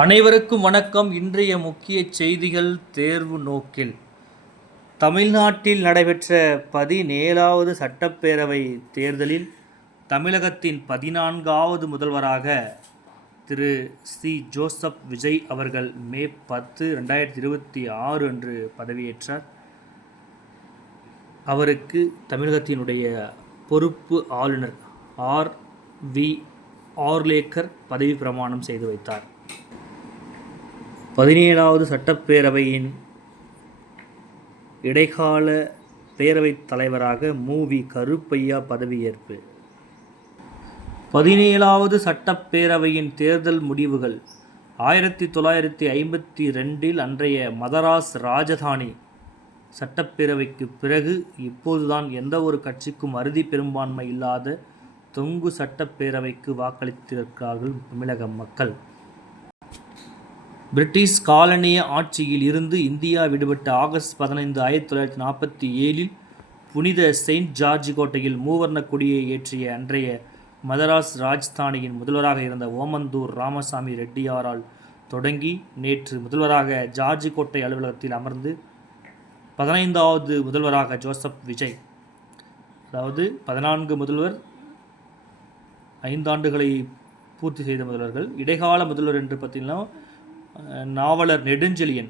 அனைவருக்கும் வணக்கம். இன்றைய முக்கிய செய்திகள் தேர்வு நோக்கில். தமிழ்நாட்டில் நடைபெற்ற 17வது சட்டப்பேரவை தேர்தலில் தமிழகத்தின் 14வது முதல்வராக திரு சி. ஜோசப் விஜய் அவர்கள் மே 10, 2026 அன்று பதவியேற்றார். அவருக்கு தமிழகத்தினுடைய பொறுப்பு ஆளுநர் R.V. ஆர்லேக்கர் பதவி பிரமாணம் செய்து வைத்தார். 17வது சட்டப்பேரவையின் இடைக்கால பேரவைத் தலைவராக மு.வி. கருப்பையா பதவியேற்பு. 17வது சட்டப்பேரவையின் தேர்தல் முடிவுகள் 1952 அன்றைய மதராஸ் ராஜதானி சட்டப்பேரவைக்கு பிறகு இப்போதுதான் எந்த ஒரு கட்சிக்கும் அறுதி பெரும்பான்மை இல்லாத தொங்கு சட்டப்பேரவைக்கு வாக்களித்திருக்கிறார்கள் தமிழக மக்கள். பிரிட்டிஷ் காலனிய ஆட்சியில் இருந்து இந்தியா விடுபட்ட ஆகஸ்ட் 15, 1947 புனித செயின்ட் ஜார்ஜ் கோட்டையில் மூவர்ண கொடியை ஏற்றிய அன்றைய மதராஸ் ராஜதானியின் முதல்வராக இருந்த ஓமந்தூர் ராமசாமி ரெட்டியாரால் தொடங்கி நேற்று முதல்வராக ஜார்ஜ் கோட்டை அலுவலகத்தில் அமர்ந்து 15வது முதல்வராக ஜோசப் விஜய், அதாவது 14 முதல்வர், 5 ஆண்டுகளை பூர்த்தி செய்த முதல்வர்கள். இடைக்கால முதல்வர் என்று பார்த்தீங்கன்னா நாவலர் நெடுஞ்செழியன்,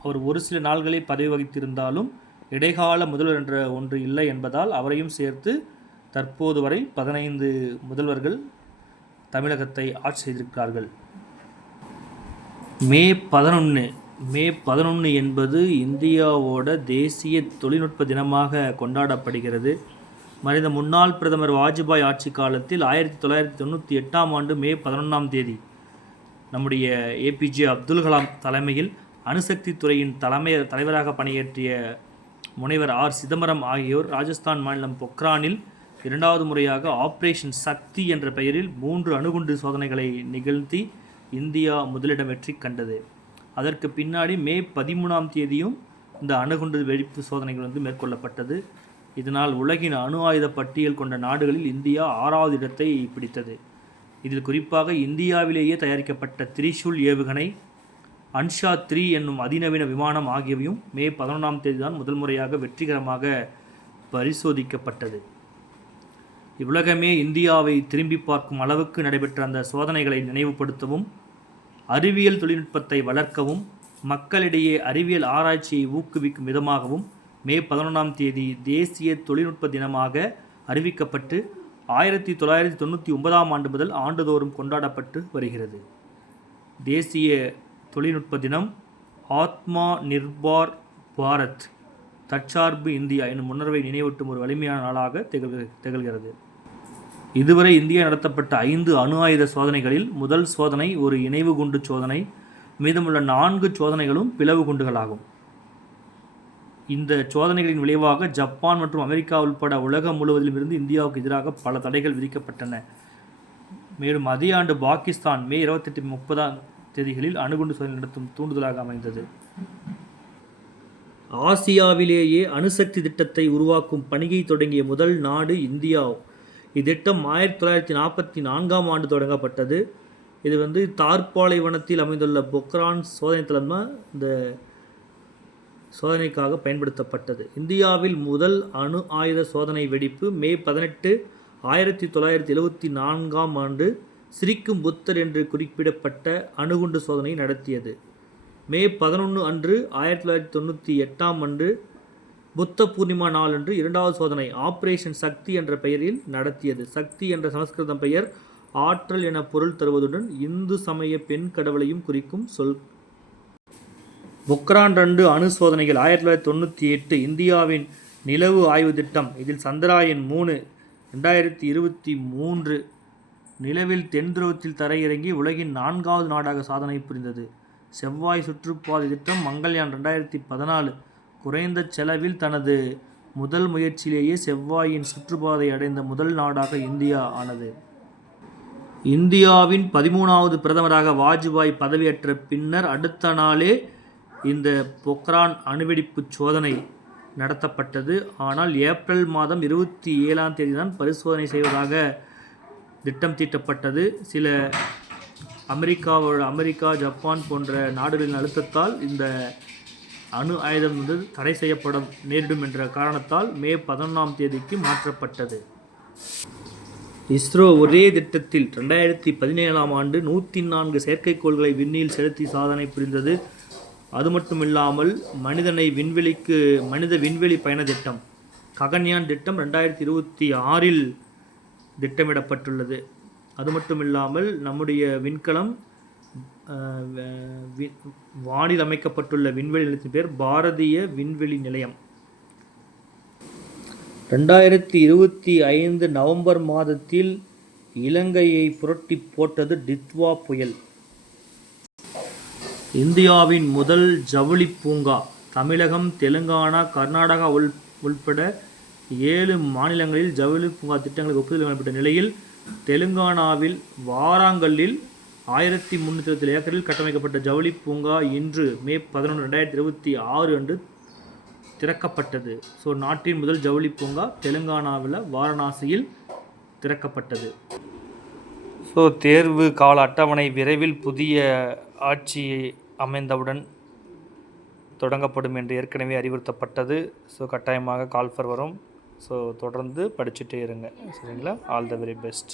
அவர் ஒரு சில நாள்களே பதவி வகித்திருந்தாலும் இடைக்கால முதல்வர் என்ற ஒன்று இல்லை என்பதால் அவரையும் சேர்த்து தற்போது வரை 15 முதல்வர்கள் தமிழகத்தை ஆட்சி செய்திருக்கிறார்கள். மே 11 என்பது இந்தியாவோட தேசிய தொழில்நுட்ப தினமாக கொண்டாடப்படுகிறது. மறைந்த முன்னாள் பிரதமர் வாஜ்பாய் ஆட்சி காலத்தில் 1998 ஆண்டு மே 11 நம்முடைய ஏபிஜே அப்துல் கலாம் தலைமையில் அணுசக்தி துறையின் தலைவராக பணியாற்றிய முனைவர் ஆர். சிதம்பரம் ஆகியோர் ராஜஸ்தான் மாநிலம் பொக்ரானில் 2வது முறையாக ஆபரேஷன் சக்தி என்ற பெயரில் 3 அணுகுண்டு சோதனைகளை நிகழ்த்தி இந்தியா முதலிடம் வெற்றி கண்டது. அதற்கு பின்னாடி மே 13 இந்த அணுகுண்டு வெடிப்பு சோதனைகள் மேற்கொள்ளப்பட்டது. இதனால் உலகின் அணு ஆயுத பட்டியல் கொண்ட நாடுகளில் இந்தியா 6வது இடத்தை பிடித்தது. இதில் குறிப்பாக இந்தியாவிலேயே தயாரிக்கப்பட்ட திரிசூல் ஏவுகணை, அன்ஷா 3 என்னும் அதிநவீன விமானம் ஆகியவையும் மே 11 தான் முதல் முறையாக வெற்றிகரமாக பரிசோதிக்கப்பட்டது. இவ்வுலகமே இந்தியாவை திரும்பி பார்க்கும் அளவுக்கு நடைபெற்ற அந்த சோதனைகளை நினைவுபடுத்தவும், அறிவியல் தொழில்நுட்பத்தை வளர்க்கவும், மக்களிடையே அறிவியல் ஆராய்ச்சியை ஊக்குவிக்கும் விதமாகவும் மே 11 தேசிய தொழில்நுட்ப தினமாக அறிவிக்கப்பட்டு 1999 ஆண்டு முதல் ஆண்டுதோறும் கொண்டாடப்பட்டு வருகிறது. தேசிய தொழில்நுட்ப தினம் ஆத்மா நிர்பார் பாரத், தற்சார்பு இந்தியா என்னும் உணர்வை நினைவூட்டும் ஒரு வலிமையான நாளாக திகழ்கிறது. இதுவரை இந்தியா நடத்தப்பட்ட 5 அணு ஆயுத சோதனைகளில் முதல் சோதனை ஒரு இணைவு குண்டு சோதனை, மீதமுள்ள 4 சோதனைகளும் பிளவு குண்டுகளாகும். இந்த சோதனைகளின் விளைவாக ஜப்பான் மற்றும் அமெரிக்கா உட்பட உலகம் முழுவதிலும் இருந்து இந்தியாவுக்கு எதிராக பல தடைகள் விதிக்கப்பட்டன. மேலும் அதே ஆண்டு பாகிஸ்தான் மே 28, 30 அணுகுண்டு சோதனை நடத்தும் தூண்டுதலாக அமைந்தது. ஆசியாவிலேயே அணுசக்தி திட்டத்தை உருவாக்கும் பணியை தொடங்கிய முதல் நாடு இந்தியா. இத்திட்டம் 1944 ஆண்டு தொடங்கப்பட்டது. இது தார்பாலைவனத்தில் அமைந்துள்ள பொக்ரான் சோதனை தளம் தான் இந்த சோதனைக்காக பயன்படுத்தப்பட்டது. இந்தியாவில் முதல் அணு ஆயுத சோதனை வெடிப்பு மே 18, 1974 ஆண்டு சிரிக்கும் புத்தர் என்று குறிப்பிடப்பட்ட அணுகுண்டு சோதனை நடத்தியது. மே 11 அன்று 1998 அன்று புத்த பூர்ணிமா நாளன்று 2வது சோதனை ஆபரேஷன் சக்தி என்ற பெயரில் நடத்தியது. சக்தி என்ற சமஸ்கிருதம் பெயர் ஆற்றல் என பொருள் தருவதுடன் இந்து சமய பெண் கடவுளையும் குறிக்கும் சொல். பொக்ரான் 2 அணு சோதனைகள் 1998 இந்தியாவின் நிலவு ஆய்வு திட்டம். இதில் சந்திராயன் 3 2023 நிலவில் தென் துருவத்தில் தரையிறங்கி உலகின் 4வது நாடாக சாதனை புரிந்தது. செவ்வாய் சுற்றுப்பாதை திட்டம் மங்கள்யான் 2014 குறைந்த செலவில் தனது முதல் முயற்சியிலேயே செவ்வாயின் சுற்றுப்பாதை அடைந்த முதல் நாடாக இந்தியா ஆனது. இந்தியாவின் 13வது பிரதமராக வாஜ்பாய் பதவியேற்ற பின்னர் அடுத்த நாளே இந்த பொக்ரான் அணுவெடிப்பு சோதனை நடத்தப்பட்டது. ஆனால் ஏப்ரல் மாதம் 27 தான் பரிசோதனை செய்வதாக திட்டம் தீட்டப்பட்டது. சில அமெரிக்கா, ஜப்பான் போன்ற நாடுகளின் அழுத்தத்தால் இந்த அணு ஆயுதம் தடை செய்யப்பட நேரிடும் என்ற காரணத்தால் மே 11ஆம் தேதிக்கு மாற்றப்பட்டது. இஸ்ரோ ஒரே திட்டத்தில் 2017ஆம் ஆண்டு 104 செயற்கைக்கோள்களை விண்ணில் செலுத்தி சாதனை புரிந்தது. அது மட்டுமில்லாமல் மனித விண்வெளி பயண திட்டம் ககன்யான் திட்டம் 2026இல் திட்டமிடப்பட்டுள்ளது. அது மட்டுமில்லாமல் நம்முடைய விண்கலம் வானில் அமைக்கப்பட்டுள்ள விண்வெளி நிலையத்தின் பேர் பாரதிய விண்வெளி நிலையம். 2025 நவம்பர் மாதத்தில் இலங்கையை புரட்டி போட்டது டித்வா புயல். இந்தியாவின் முதல் ஜவுளி பூங்கா தமிழகம், தெலுங்கானா, கர்நாடகா உள்பட 7 மாநிலங்களில் ஜவுளி பூங்கா திட்டங்களுக்கு ஒப்புதல் வழங்கப்பட்ட நிலையில் தெலுங்கானாவில் வாராங்கல்லில் 1327 ஏக்கரில் கட்டமைக்கப்பட்ட ஜவுளி பூங்கா இன்று மே 11, 2026 அன்று திறக்கப்பட்டது. நாட்டின் முதல் ஜவுளி பூங்கா தெலுங்கானாவில் வாரணாசியில் திறக்கப்பட்டது. தேர்வு கால அட்டவணை விரைவில் புதிய ஆட்சி அமைந்தவுடன் தொடங்கப்படும் என்று ஏற்கனவே அறிவுறுத்தப்பட்டது. கட்டாயமாக கால்ஃபர் வரும். தொடர்ந்து படிச்சுட்டே இருங்க. சரிங்களா? All the very best.